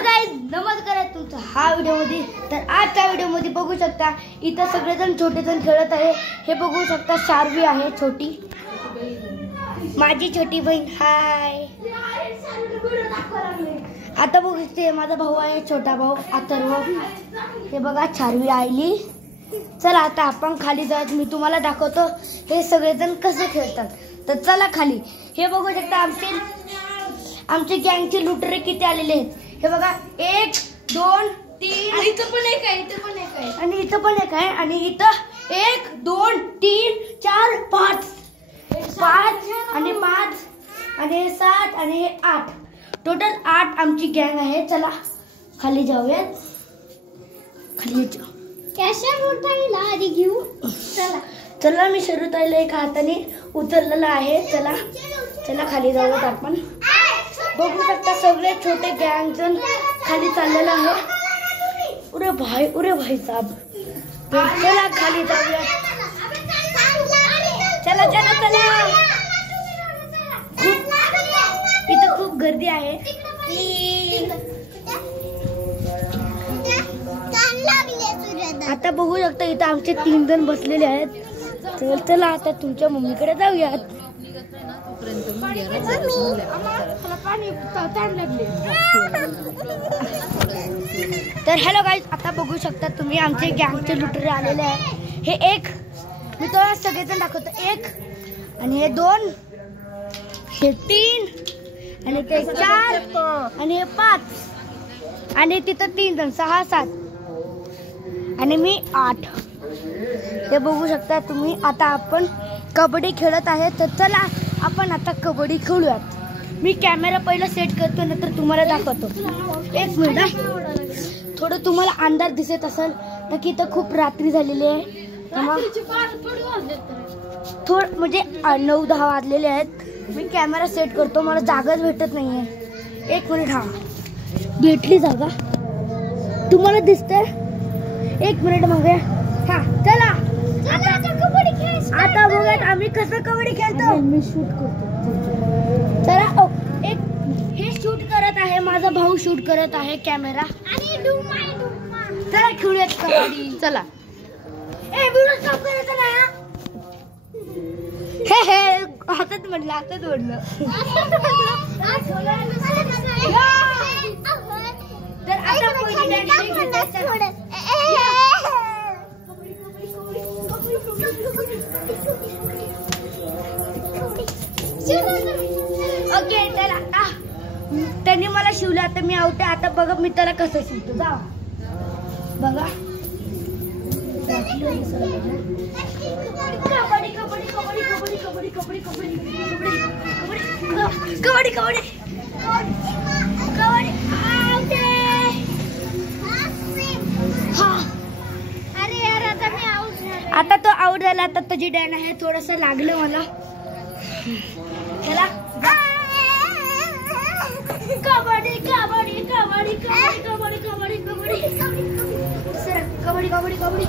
Hello guys, नमस्कार आहे तुमचं हा व्हिडिओमध्ये। तर आजच्या व्हिडिओमध्ये बघू शकता इथं सगळेजण छोटे जण खेळत आहे। हे बघू शकता शार्वी आहे छोटी, माझी छोटी बहीण। हाय, आता बघू शकते माझा भाऊ आहे, छोटा भाऊ अथर्व। हे बघा शार्वी आली। चला आता आपण खाली जाऊयात, मी तुम्हाला दाखवतो हे सगळेजण कसे खेळतात। तर चला खाली। हे बघू शकता आमचे गँगचे लुटेरे किती आलेले आहेत। हे बघा 1 2 3 इथं पण एक आहे, इथं पण एक आहे, आणि इथं पण एक आहे, आणि इथं 1 2 3 4 5 आणि 5 आणि 7 आणि 8, टोटल 8 आमची गँग आहे। चला खाली जाऊयात, खाली जाऊ। कॅशर उठायला आधी घेऊ। चला मी शरूताईला एका हाताने उचललेला आहे। चला चला खाली जाऊयात आपण। बघू शकता सगळे छोटे गँग जण खाली चाललेला आहे। उरे भाई साहब, चला खाली जाऊया। चला चला चला, इथं खूप गर्दी आहे। आता बघू शकता इथं आमचे 3 जण बसलेले आहेत। चला आता तुमच्या मम्मीकडे जाऊयात। तर हॅलो गाईज, आता बघू शकता तुम्ही आमचे गँगचे लुटेरे आलेले आहेत। हे 1, मी तुम्हाला सगळेजण दाखवतो। 1 आणि हे 2, हे 3 आणि ते 4 आणि हे 5 आणि तिथं 3 जण 6 7 आणि मी 8। हे बघू शकता तुम्ही। आता आपण कबड्डी खेळत आहे, तर चला आपण आता कबड्डी खेळूयात। मी कॅमेरा पहिला सेट करतो, नंतर तुम्हाला दाखवतो। 1 मिनिट, थोडं तुम्हाला अंधार दिसत असेल तर की इथं खूप रात्री झालेली आहे। थोडं म्हणजे 9 10 वाजलेले आहेत। मी कॅमेरा सेट करतो, मला जागाच भेटत नाहीये। 1 मिनिट, हा भेटली जागा, तुम्हाला दिसतंय? 1 मिनिट मग, हा चला आता बघूयात आम्ही कसं कबड्डी खेळतो। मी शूट करतो, चला। हे शूट करत आहे, माझा भाऊ शूट करत आहे कॅमेरा। चला खेळूयात कबड्डी, चला। हे हातात म्हटलं, हातात म्हटलं। तर आता ओके, चला आता त्यांनी मला शिवलं, आता मी आउट आहे। आता बघा मी त्याला कसं शिवतो, जा बघा। कबड्डी कबड्डी कबड्डी कबड्डी कबड्डी कबड्डी कबड्डी कबड्डी कबड्डी कबड्डी आता तो आउट झाला। आता तुझी डॅन आहे, थोडस लागलं मला। चला कबड्डी कबड्डी कबड्डी कबड्डी कबड्डी कबड्डी कबड्डी कबड्डी कबड्डी कबड्डी